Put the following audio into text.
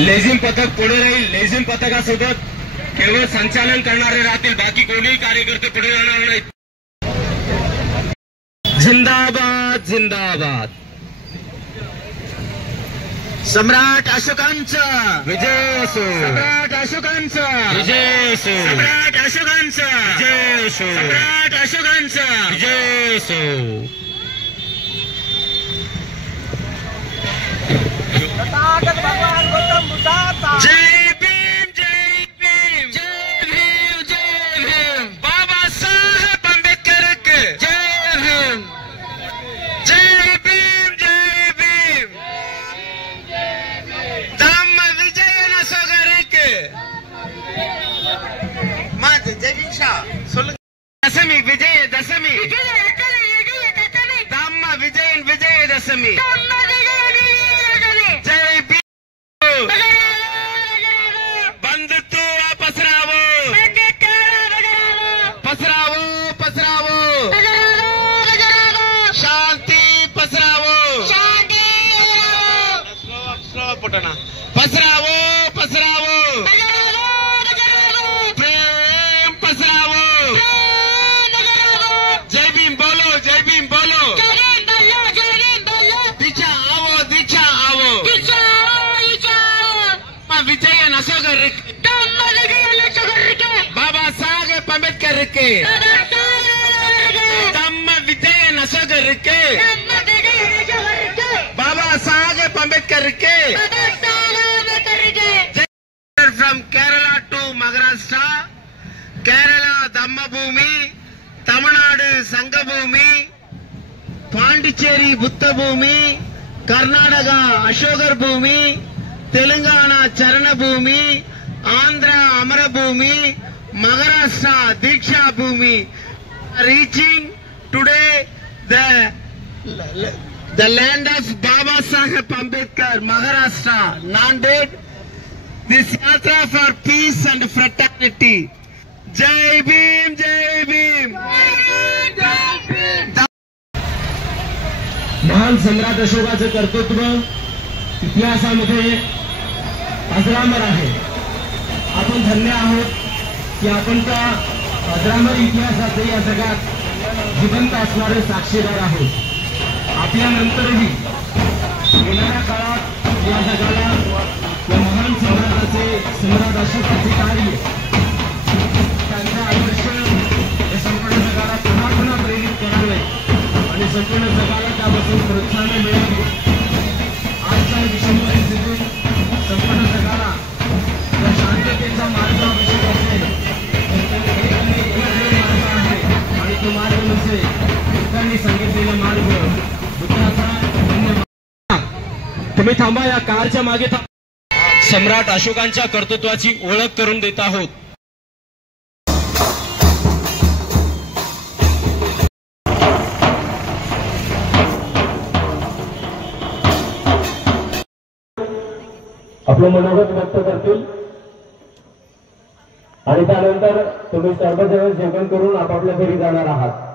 लेझिम पथक पुढे राहील. लेझिम पथकासोबत केवळ संचालन करणारे राहतील, बाकी कोणीही कार्यकर्ते पुढे जाणार नाहीत. जिंदाबाद जिंदाबाद. सम्राट अशोकांचा विजय असो. सम्राट अशोकांचा विजय असो. सम्राट अशोकांचा विजय असो. सम्राट अशोकांचा विजय असो. जय भीम जय भीम जय भीम जय भीम. बाबासाहेब आंबेडकर के जय भीम. जय भीम जय भीम. धम्म विजय नसोगरी के मात जय भीम शाह. दशमी विजय दशमी धम्म विजय विजय दशमी. जय भीम. बंधुत्व पसरावो पसरावो पसरावो. शांती पसरावो पसरावो पसरावो. प्रेम पसरावो. जय भीम बोलो जय भीम बोलो. दिशा आवो दिशा आवो. विजय नसोगर बाबा साहेब आंबेडकर के धम्म विजय नसोगर के बाबा साहेब आंबेडकर के. From Kerala to Maharashtra, Kerala Dhammabhoomi, Tamil Nadu Sangabhoomi, Pondicherry Buddhabhoomi, Karnataka Ashogar Bhoomi, Telangana Charana Bhoomi, Andhra Amara Bhoomi, Maharashtra Diksha Bhoomi. Reaching today the land of Baba Saheb Ambedkar, Maharashtra, Nanded. This yatra for peace and fraternity. Jai Bhim, Jai Bhim. महान सम्राट अशोकाचं कर्तृत्व इतिहासामध्ये अजरामर आहे. आपण धन्य आहोत की आपण त्या अजरामर इतिहासाचे या जगात जिवंत असणारे साक्षीदार आहोत. आपल्यानंतरही येणाऱ्या काळात या जगाला या महान सम्राट अशोकाचे कार्य, त्यांचा आदर्श हे संपूर्ण जगाला पुन्हा पुन्हा प्रेरित करावे आणि संपूर्ण जगाला त्यापासून प्रोत्साहन मिळावे. आजच्या विषम परिस्थितीत संपूर्ण जगाला या शांततेचा मार्ग आवश्यक असेल. मार्ग आहे आणि तो मार्ग म्हणजे बुद्धांनी सांगितलेला मार्ग, बुद्धाचा. तुम्ही थांबा, या कारच्या मागे थांबा. सम्राट अशोकांच्या कर्तृत्वाची ओळख करून देत आहोत. आपलं मनोगत व्यक्त करतील आणि त्यानंतर तुम्ही सर्वजण जेवण करून आपापल्या घरी जाणार आहात.